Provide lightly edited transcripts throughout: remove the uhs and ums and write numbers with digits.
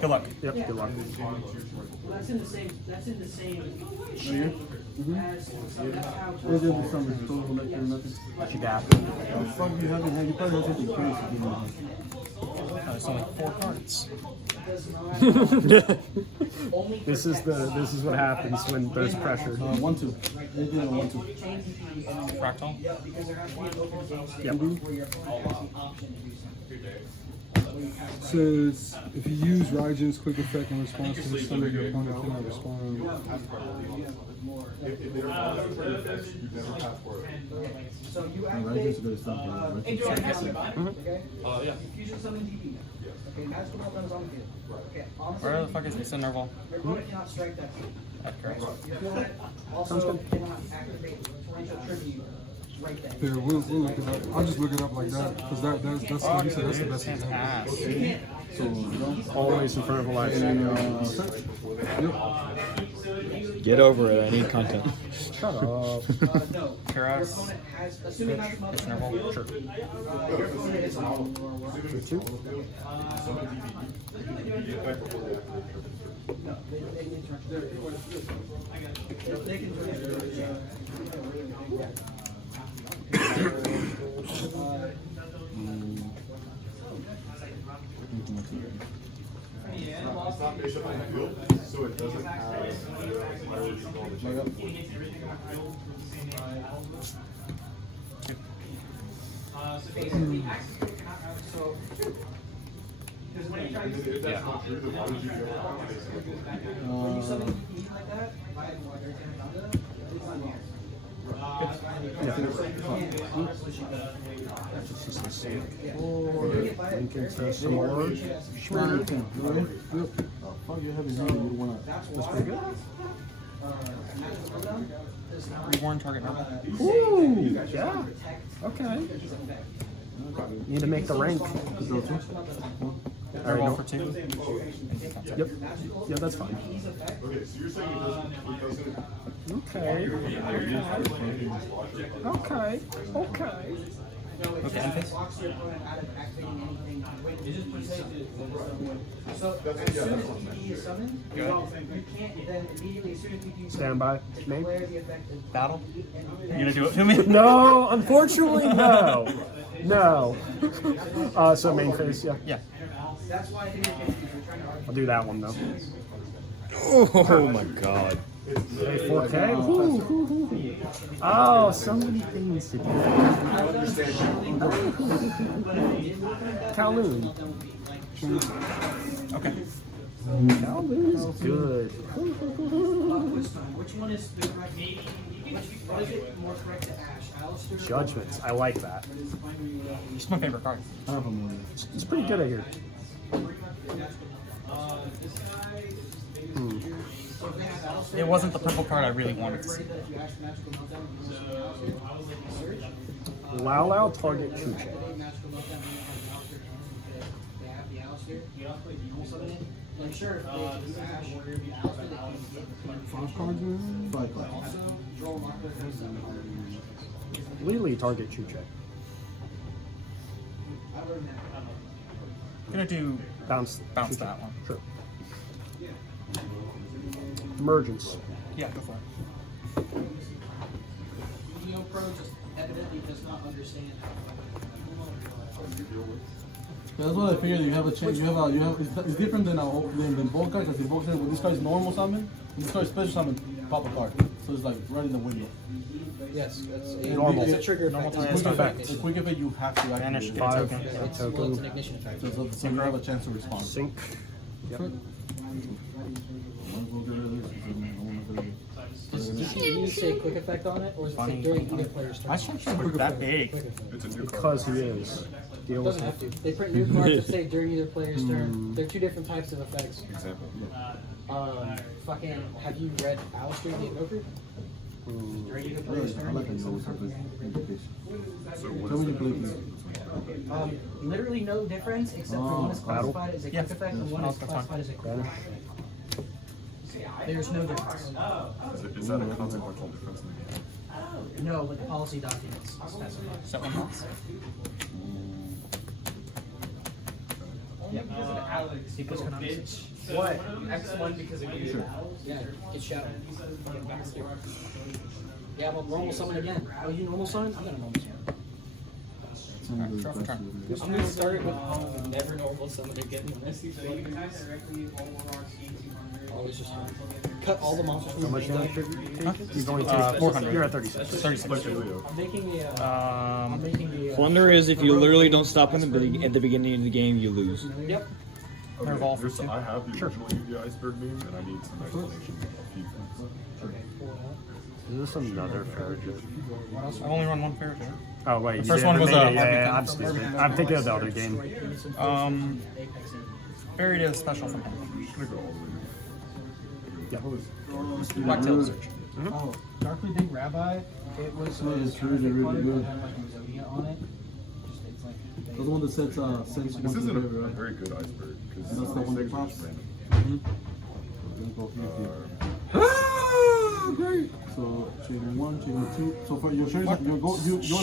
Good luck. Yep, good luck. That's in the same. That's in the same. Where's the other summer? Total collector or nothing? What you got? Oh, fuck, you haven't had. You probably have something crazy. You know. It's only 4 cards. This is what happens when there's pressure. 1-2. Anything on 1-2. Fractal. Yep. Says if you use Raijin's quick effect in response to the summon, your opponent cannot respond. Raijin's a good stuff, Yeah. Fusion summon DB. Okay, magical meltdown is on the field. Okay, Where the fuck is this in Nerval? your opponent cannot strike that field. That's correct. Your opponent also cannot activate torrential tribute right there. Here, we'll look it up. I'll just look it up like that because that's like you said, that's the best example. Ass. So, Always in front of a live search. Get over it. I need content. Shut up. No. Your Kuros. opponent has, assuming magical meltdown on the field, Sure. your opponent is on. For 2? No, they can interrupt. They can It's not based on the field, so it doesn't have priority on the check. If that's not true, then why would you go out? When you summon DP like that, it's on here. Lincoln says some more. Oh, fuck, you haven't heard it. You want to. That's pretty good. Reborn target Nerval. Ooh, yeah. Okay. Need to make the rank. Nerval for 2. Yep. Yeah, that's fine. Okay, so you're saying it doesn't Okay. Okay. Okay. Okay, end phase. blocks your opponent out of activating anything. So as soon as DP is summoned, you can't then immediately, as soon as DP is Stand by. Name. declare the effect of Battle. You gonna do it to me? No, unfortunately, no. No. So main phase, yeah. Yeah. That's why I think you're trying to argue. I'll do that one though. Oh my god. Hey, 4K? Oh, so many things to do. Kowloon. Okay. Kowloon's good. Which one is the correct? What is it more correct to Ash? Alistair? Judgments. I like that. It's my favorite card. I have a more. It's pretty good, I hear. It wasn't the purple card I really wanted to see. Lao Lao target Chuche. I'm sure. Five cards in? 5 cards. Lily target Chuche. Gonna do Bounce. bounce Chuche. that one. Sure. Emergence. Yeah, go for it. Neo Pro just evidently does not understand how. That's what I figured. You have a chance. It's different than both cards. Because the both cards, when this card is normal summon, and this card is special summon, pop a card. So it's like right in the window. Yes, that's Normal. It's a trigger Normal effect. time. It's Quick not effect. an The quick effect you have to Banish activate. 5 5. token. It's, well, it's an ignition effect. So you have a chance to respond. Sync. Yep. Did you say quick effect on it, or is it Funny. during either player's turn? I should put that big. Quick effect. It's a new card. Because he is. Deal with Doesn't have it. to. They print new cards that say during either player's turn. They're 2 different types of effects. Example. Fucking, have you read Alistair the Invoker? During either Yeah, player's I turn? like how you always have this indication. So what Tell is me you play the this. Literally no difference, except for one is Battle. classified as a Yeah. quick effect and one is classified as a quick effect. There's no difference. Is that a consequential difference in the game? No, but the policy documents specify. Set one box. Yep. See, push Konami. What? X1 because of you. Yeah, get shadow. Get bastard. Yeah, I'm a normal summon again. Oh, you normal summon? I'm gonna normal summon. Draw for turn. I'm gonna start with never normal summon again. Always just cut all the monsters from the main deck. You're going to 400. You're at 36. 36. I'm making a. I'm making a. Plunder is if you literally don't stop at the beginning of the game, you lose. Yep. Okay, Revolve. I have the original Yu-Gi-Oh! Iceberg meme, and I need some explanation of a few things. Is this another Farragut? I've only run one fair turn. Oh wait, you first did one the was, mini- Barbie yeah, Gun. I'm stupid. I'm thinking of the other game. Buried is special from him. I'm just gonna go all the way. Yeah. Blacktail Search. Oh, Darkly Big Rabbi. It was. It's really, really good. Had like Exodia on it. Just it's like. That's the one that sets sends This once isn't a right? very good iceberg because That's the one that things are pops. just random. Great. So chain 1, chain 2. So for your shares, yours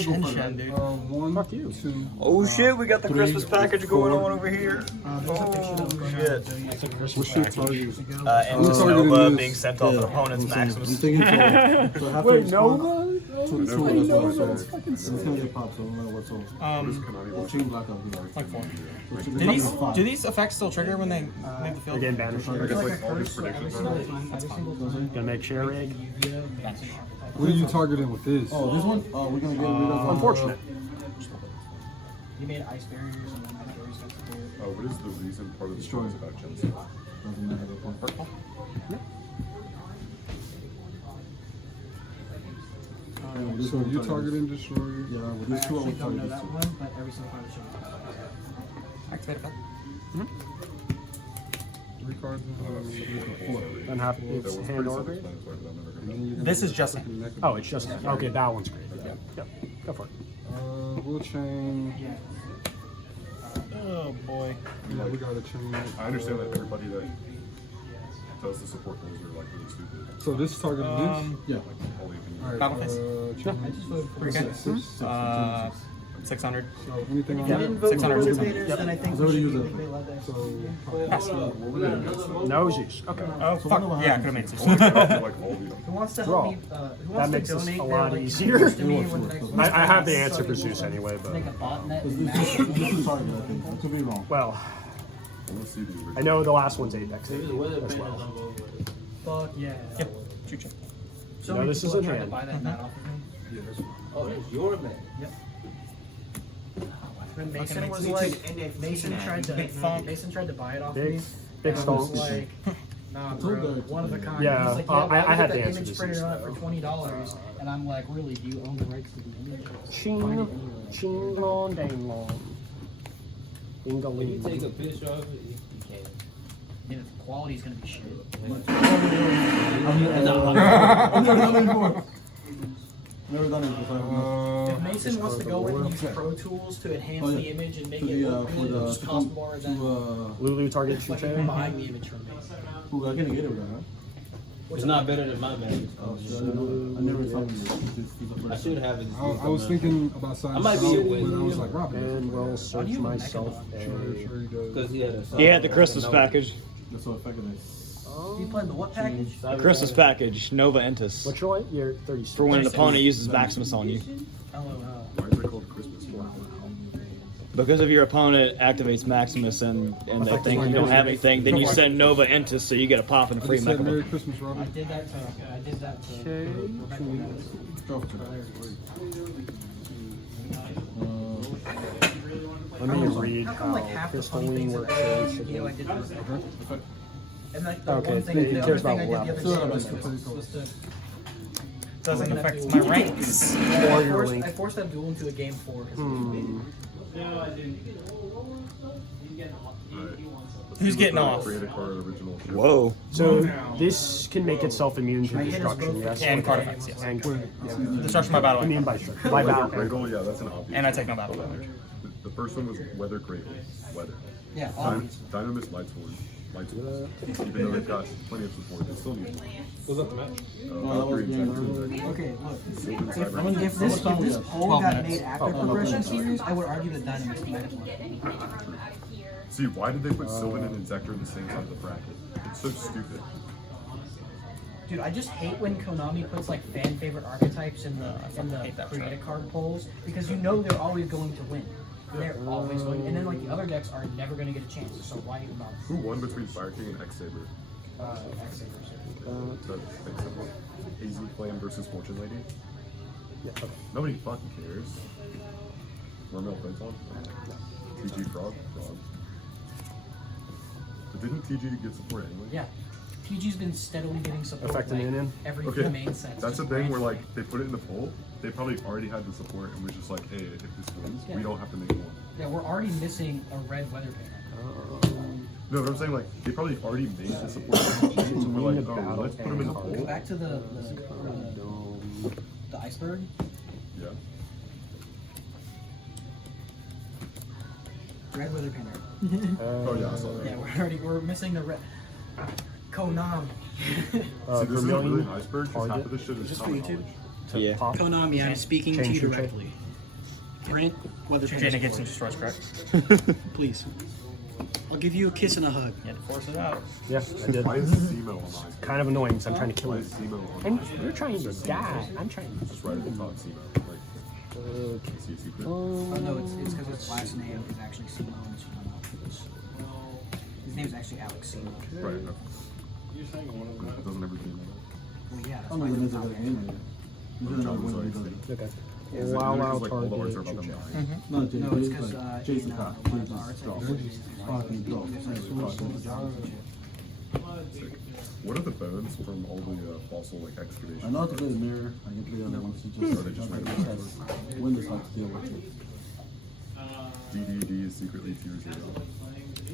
go first. Right? Dude. One, Fuck you. two. Oh shit, we got the Christmas package going on over here. There's a picture of shit. What's your target? Endless targeting Nova this? being sent off an opponent's I'm Maximus. thinking so half Wait, the Nova? Two as well. So it's gonna get popped. So no matter what. So Konami chain black up here. Like 4. So Do these effects still trigger when they leave the field? Again, banished. I guess like all these predictions are Gonna make share rig. What are you targeting with this? Oh, this one? We're gonna get rid of. Unfortunate. You made ice barriers and then ice barriers got to do it. what is the reason part of the Destroy. story is about genocide? Doesn't matter. The point. So you targeting destroyer? Yeah, with this I two, I actually would don't know target that this. one, but every single card shows. Activate effect. 3 cards in Then have That it's was hand pretty or grade. self-explanatory, but I'm never gonna. This is just Oh, it's just okay. That one's great. Yep. Go for it. We'll chain. Oh boy. Yeah, we gotta chain. I understand that everybody that does the support roles are like really stupid. So this targeting Yeah. Like all the opinions. this? Battle Face. Chain. I just voted for Pretty good. Six. 600. Anything on Yeah. that? 600. 600. then I think I've already used it. No use. Okay. Oh fuck. Yeah, I could have made 6. Like all the Who wants to Draw. help me? Who That wants makes to this donate a their, lot like, easier. computers to me when the next I have the so answer I for can Zeus anyway, but Make a botnet. This and is target, I think. I could be wrong. well, I want to see the original. I know the last one's Apex as well. Fuck yeah. Yep. Shoot you. So No, many this people is in tried to hand. buy that mat off of me. Oh, it's your man. Yep. When Mason Fucking was makes like, Mason tried to buy it off of me. Big, big And I was stonks. like, nah, I told bro, that to one of a you. kind. Yeah, He's like, I why had would the the answer image to printer Zeus, on it though. for $20, and I'm like, really, do you own the rights to the image? Ching, ching, long, dang, long. When you take a Dingaling. picture of it, you can't. I mean, the quality's gonna be shit. I've never done it before. Never done it before. If Mason wants to go in and use Pro Tools to enhance Oh, yeah. the image and make To it the, look for good, the, just cost more than Lulu target shoot fucking buying the image from Mason. Who I can't get it right, huh? It's not better than my man. Oh, shit, I didn't know that. I never found it. I should have it. I was thinking about signing I might be out, able to- but I was like, Robin. And we'll search myself Sure, a. sure he does. Because he had a. He had the Christmas package. That's so effective. You playing the what package? The Christmas package, Nova Entus. What's your weight? You're 36. For when an opponent uses Maximus on you. LOL. Why is it called Christmas? Because if your opponent activates Maximus and they think you don't have anything, then you send Nova Entus, so you get a pop and a I free just said Merry Mechaba. Christmas, I Robin. did that to Rebecca Williams. Let me read How come like how half the funny Crystalline things works. that I did this? And like the Okay, one thing, he the cares other thing about I did the levels. other day was to Doesn't affect my ranks. Or your link. I forced that duel into a game 4 because Who's getting off? Create a card original. Whoa. So this can make itself immune to I hit us destruction, both yes? And card effects, yes. And Destruction by battle. immune by destruction. By battle. Gradle, yeah, that's an obvious. And I take no battle damage. The first one was Weather Gradle. Weather. yeah, Dynamis Lightsworn. Lightsworn. Even though they've got plenty of support, they still need it. What's up the match? Valkyrie and Jackson. okay, look. Sylvan If Cyber. this poll 12 got minutes. made after Progression Series, I would argue that Dynamite might have won. See, why did they put Sylvan and Inzektor in the same side of the bracket? It's so stupid. Dude, I just hate when Konami puts like fan favorite archetypes in the hate that creative trap. card polls because you know they're always going to win. They're always going, and then like the other decks are never going to get a chance. So why even bother? Who won between Fire King and X-Saber? X-Sabers. The X-Saber. Hazy Flame versus Fortune Lady? Yeah, okay. Nobody fucking cares. Mermail Phantom? TG Frog? Frog. But didn't TG get support anyway? Yeah, PG's been steadily getting support. Effect like, and Minion? every Okay, main set. that's the thing where like they put it in the poll, they probably already had the support and was just like, hey, if this wins, Yeah. we don't have to make more. Yeah, we're already missing a red weather painter. No, but I'm saying like they probably already made the support, so we're like, oh, let's put them in the Go poll. back to the iceberg. Yeah. Red weather painter. Oh yeah, I saw that. Yeah, we're missing the red. Konami. See, this isn't really Vermilion, an iceberg, because half target. of this shit is Just for common YouTube? knowledge. Yeah. Pop. Konami, I'm speaking to Change you your directly. Grant weather Jaina painter. gets some destroys, correct? Please. I'll give you a kiss and a hug. You had to force it out. Yeah, I did. Why is Zemo on the iceberg? Kind of annoying because I'm trying to kill Why you. is Zemo on the And iceberg? you're trying to die. I'm trying Just right at the top, Zemo. Like, is he a secret? Oh no, it's because his last name is actually Simo and his name's actually Alex Simo. Right. No. It doesn't ever do Well, yeah, that's I'm why gonna he's miss top it there. anyway. This is not John's when like, he does it. Okay. Is it Wow, literally wow, just, like, all the target. arts are about them dying? No, Jay, No, it's Jay's 'cause, like, Jay's the in, cop. one Jay's of the the arts, straw. I think it's- Fucking dope. Sick. What are the bones from all the fossil like excavations? I know how to play the mirror. I can play the other ones. It's just, Or they just made it work. Windows how to deal with it. DDD is secretly tier 0.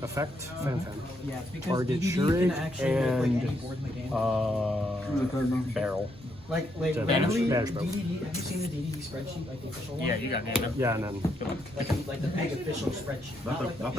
Effect, Fan Fan. Yeah, it's because Target DDD can Shuriken actually make like any and board in the game. Barrel. like Vanish literally, Mode. DDD. Have you seen the DDD spreadsheet, like the official one? Yeah, you got Nana. Yeah, and then like the big official spreadsheet. Not Not like the